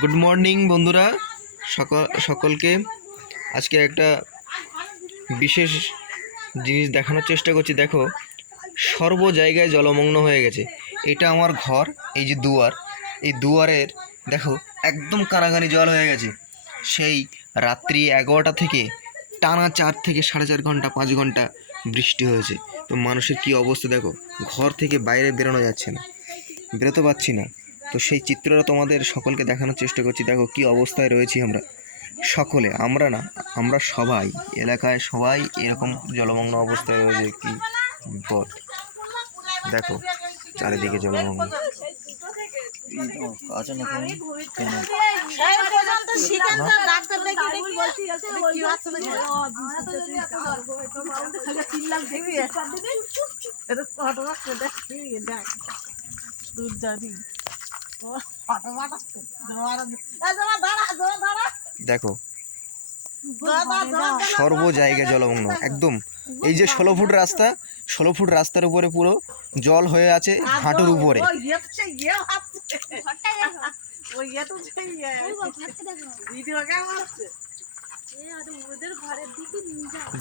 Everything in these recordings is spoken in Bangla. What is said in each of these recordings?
গুড মর্নিং বন্ধুরা, সকলকে আজকে একটা বিশেষ জিনিস দেখানোর চেষ্টা করছি। দেখো, সর্ব জায়গায় জলমগ্ন হয়ে গেছে। এটা আমার ঘর, এই যে দুয়ার, এই দুয়ারের দেখো একদম কানাকানি জল হয়ে গেছে। সেই রাত্রি 11টা থেকে টানা 4 থেকে 4.5 ঘন্টা 5 ঘন্টা বৃষ্টি হয়েছে। তো মানুষের কি অবস্থা দেখো, ঘর থেকে বাইরে বেরোনো যাচ্ছে না, বেরোতে পারছি না। তো সেই চিত্রটা তোমাদের সকলকে দেখানোর চেষ্টা করছি। দেখো কি অবস্থায় রয়েছি আমরা সকলে, আমরা না, আমরা সবাই, এলাকায় সবাই এরকম জলমগ্ন অবস্থায় রয়েছে। কি বিপদ দেখো, চারিদিকে জলমগ্ন। দেখো সর্ব জায়গায় জলমগ্ন একদম। এই যে 16 ফুট রাস্তা, 16 ফুট রাস্তার উপরে পুরো জল হয়ে আছে হাঁটুর উপরে।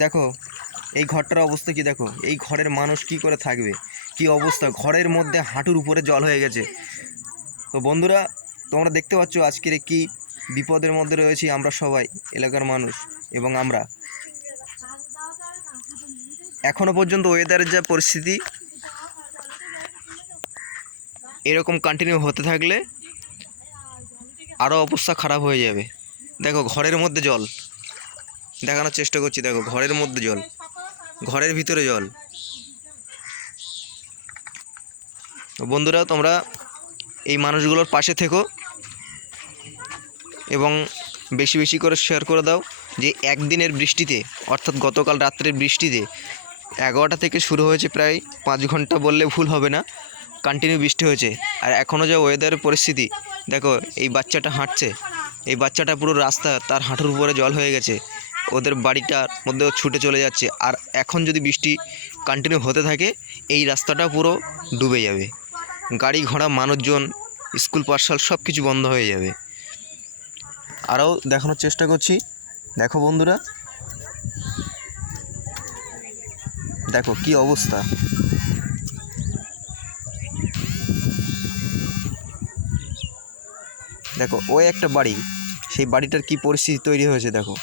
দেখো এই ঘরটার অবস্থা কি, দেখো এই ঘরের মানুষ কি করে থাকবে, কি অবস্থা, ঘরের মধ্যে হাঁটুর উপরে জল হয়ে গেছে। তো বন্ধুরা, তোমরা দেখতে পাচ্ছ আজকের কি বিপদের মধ্যে রয়েছি আমরা সবাই, এলাকার মানুষ এবং আমরা। এখনো পর্যন্ত ওয়েদারের যা পরিস্থিতি, এরকম কন্টিনিউ হতে থাকলে আরও অবস্থা খারাপ হয়ে যাবে। দেখো ঘরের মধ্যে জল, দেখানোর চেষ্টা করছি। দেখো ঘরের মধ্যে জল, ঘরের ভিতরে জল। বন্ধুরা, তোমরা এই মানুষগুলোর পাশে থেকো এবং বেশি বেশি করে শেয়ার করে দাও। যে একদিনের বৃষ্টিতে, অর্থাৎ গতকাল রাত্রের বৃষ্টিতে 11টা থেকে শুরু হয়েছে, প্রায় 5 ঘন্টা বললে ভুল হবে না, কন্টিনিউ বৃষ্টি হয়েছে। আর এখনও যে ওয়েদারের পরিস্থিতি দেখো, এই বাচ্চাটা হাঁটছে, এই বাচ্চাটা পুরো রাস্তা তার হাঁটুর উপরে জল হয়ে গেছে, ওদের বাড়িটার মধ্যেও ছুটে চলে যাচ্ছে। আর এখন যদি বৃষ্টি কন্টিনিউ হতে থাকে, এই রাস্তাটা পুরো ডুবে যাবে, গাড়ি ঘোড়া মানুষজন স্কুল পাঠশালা সব কিছু বন্ধ হয়ে যাবে। আরও দেখানোর চেষ্টা করছি। দেখো বন্ধুরা, দেখো কি অবস্থা। দেখো ওই একটা বাড়ি, সেই বাড়িটার কি পরিস্থিতি তৈরি হয়েছে দেখো।